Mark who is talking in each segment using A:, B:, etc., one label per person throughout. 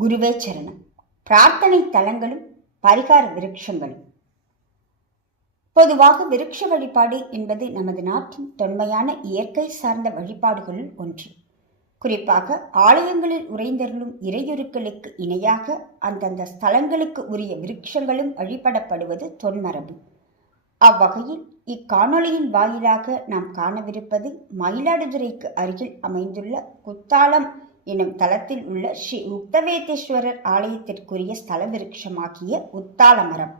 A: குருவே சரணம் பிரார்த்தனை தலங்களும் பரிகார விருட்சங்களும். பொதுவாக விருட்ச வழிபாடு என்பது நமது நாட்டின் தொன்மையான இயற்கை சார்ந்த வழிபாடுகளுள் ஒன்று. குறிப்பாக ஆலயங்களில் உறைந்தருளும் இறையுருக்களுக்கு இணையாக அந்தந்த ஸ்தலங்களுக்கு உரிய விருட்சங்களும் வழிபடப்படுவது தொன்மரபு. அவ்வகையில் இக்காணொளியின் வாயிலாக நாம் காணவிருப்பது மயிலாடுதுறைக்கு அருகில் அமைந்துள்ள குத்தாலம் எனும் தலத்தில் உள்ள ஸ்ரீ உக்தவேதேஸ்வரர் ஆலயத்திற்குரிய ஸ்தல விருட்சமாகிய உத்தால மரம்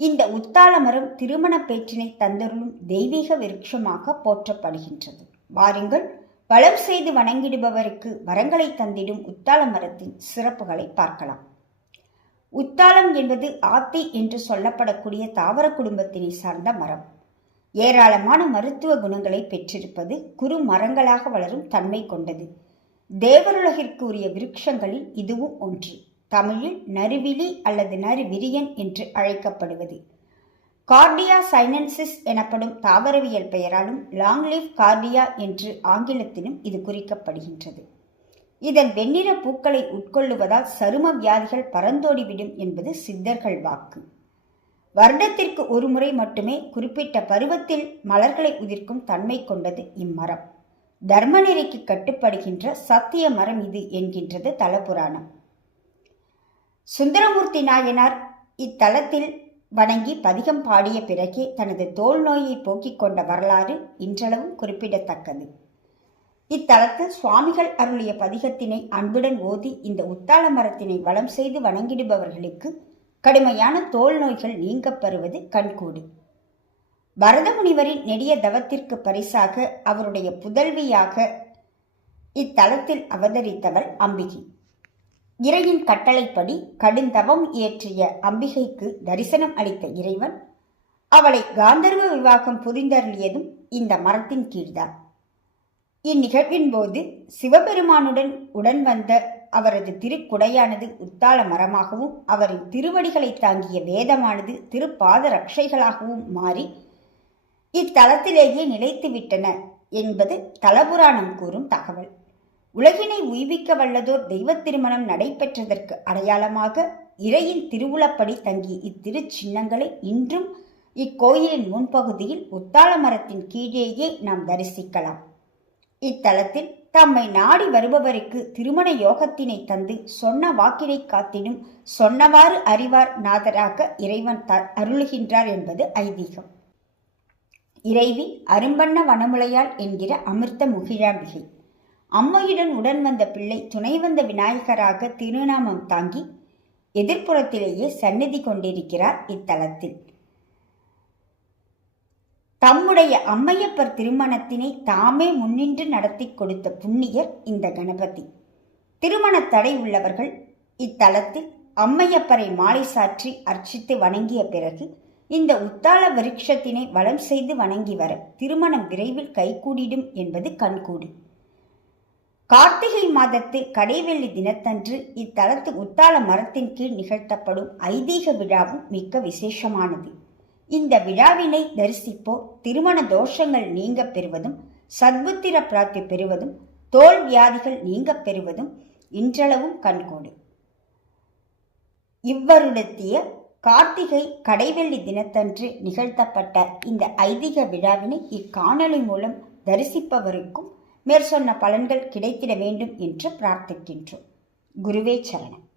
A: இந்த உத்தால மரம் திருமண பேற்றினை தந்தருளும் தெய்வீக விருட்சமாக போற்றப்படுகின்றது. வாருங்கள் வளம் செய்து வணங்கிடுபவருக்கு வரங்களை தந்திடும் உத்தால மரத்தின் சிறப்புகளை பார்க்கலாம். உத்தாலம் என்பது ஆத்தி என்று சொல்லப்படக்கூடிய தாவர குடும்பத்தினை சார்ந்த மரம். ஏராளமான மருத்துவ குணங்களை பெற்றிருப்பது குறு மரங்களாக வளரும் தன்மை கொண்டது. தேவருலகிற்கு உரிய விருட்சங்களில் இதுவும் ஒன்று. தமிழில் நறுவிலி அல்லது நறுவிரியன் என்று அழைக்கப்படுவது. கார்டியா சைனன்சிஸ் எனப்படும் தாவரவியல் பெயராலும் லாங்லீவ் கார்டியா என்று ஆங்கிலத்திலும் இது குறிக்கப்படுகின்றது. இதன் வெண்ணிற பூக்களை உட்கொள்ளுவதால் சரும வியாதிகள் பறந்தோடிவிடும் என்பது சித்தர்கள் வாக்கு. வருடத்திற்கு ஒரு முறை மட்டுமே குறிப்பிட்ட பருவத்தில் மலர்களை உதிர்க்கும் தன்மை கொண்டது இம்மரம். தர்மநெறிக்கு கட்டுப்படுகின்ற சத்திய மரம் இது என்கின்றது தலபுராணம். சுந்தரமூர்த்தி நாயனார் இத்தலத்தில் வணங்கி பதிகம் பாடிய பிறகே தனது தோல் நோயை போக்கிக் கொண்ட வரலாறு இன்றளவும் குறிப்பிடத்தக்கது. இத்தலத்தில் சுவாமிகள் அருளிய பதிகத்தினை அன்புடன் ஓதி இந்த உத்தாள மரத்தினை வளம் செய்து வணங்கிடுபவர்களுக்கு கடுமையான தோல் நோய்கள் நீங்கப் பெறுவது கண்கூடு. பரதமுனிவரின் நெடிய தவத்திற்கு பரிசாக அவருடைய புதல்வியாக இத்தலத்தில் அவதரித்தவள் அம்பிகை. இறையின் கட்டளைப்படி கடுந்தவம் இயற்றிய அம்பிகைக்கு தரிசனம் அளித்த இறைவன் அவளை காந்தர்வ விவாகம் புரிந்தருளியதும் இந்த மரத்தின் கீழ்தான். இந்நிகழ்வின் போது சிவபெருமானுடன் உடன் வந்த அவரது திருக்குடையானது உத்தாள மரமாகவும் அவரின் திருவடிகளை தாங்கிய வேதமானது திருப்பாத ரக்ஷைகளாகவும் மாறி இத்தலத்திலேயே நிலைத்துவிட்டன என்பது தலபுராணம் கூறும் தகவல். உலகினை உய்விக்க வல்லதோர் தெய்வ திருமணம் நடைபெற்றதற்கு அடையாளமாக இறையின் திருவுளப்படி தங்கிய இத்திரு சின்னங்களை இன்றும் இக்கோயிலின் முன்பகுதியில் உத்தாள மரத்தின் கீழேயே நாம் தரிசிக்கலாம். இத்தலத்தில் தம்மை நாடி வருபவருக்கு திருமண யோகத்தினை தந்து சொன்ன வாக்கினை காத்திடும் சொன்னவாறு அறிவார் நாதராக இறைவன் த அருளுகின்றார் என்பது ஐதீகம். இறைவி அரும்பண்ண வனமுலையாள் என்கிற அமிர்த முகிழாம்பிகை. அம்மையுடன் உடன் வந்த பிள்ளை துணை வந்த விநாயகராக திருநாமம் தாங்கி எதிர்ப்புறத்திலேயே சந்நிதி கொண்டிருக்கிறார் இத்தலத்தில். தம்முடைய அம்மையப்பர் திருமணத்தினை தாமே முன்னின்று நடத்தி கொடுத்த புண்ணியர் இந்த கணபதி. திருமண தடை உள்ளவர்கள் இத்தலத்தில் அம்மையப்பரை மாலை சாற்றி அர்ச்சித்து வணங்கிய பிறகு இந்த உத்தாள விருட்சத்தினை வளம் செய்து வணங்கி வர திருமணம் விரைவில் கைகூடிடும் என்பது கண்கூடு. கார்த்திகை மாதத்து கடைவெள்ளி தினத்தன்று இத்தலத்து உத்தாள மரத்தின் கீழ் நிகழ்த்தப்படும் ஐதீக விழாவும் மிக்க விசேஷமானது. இந்த விழாவினை தரிசிப்போர் திருமண தோஷங்கள் நீங்க பெறுவதும் சத்புத்திர பிராப்தி பெறுவதும் தோல் வியாதிகள் நீங்க பெறுவதும் இன்றளவும் கண்கூடு. இவ்வருடத்திய கார்த்திகை கடைவெள்ளி தினத்தன்று நிகழ்த்தப்பட்ட இந்த ஐதீக விழாவினை இக்காணொலி மூலம் தரிசிப்பவருக்கும் மேற்சொன்ன பலன்கள் கிடைத்திட வேண்டும் என்று பிரார்த்திக்கின்றோம். குருவே சரணம்.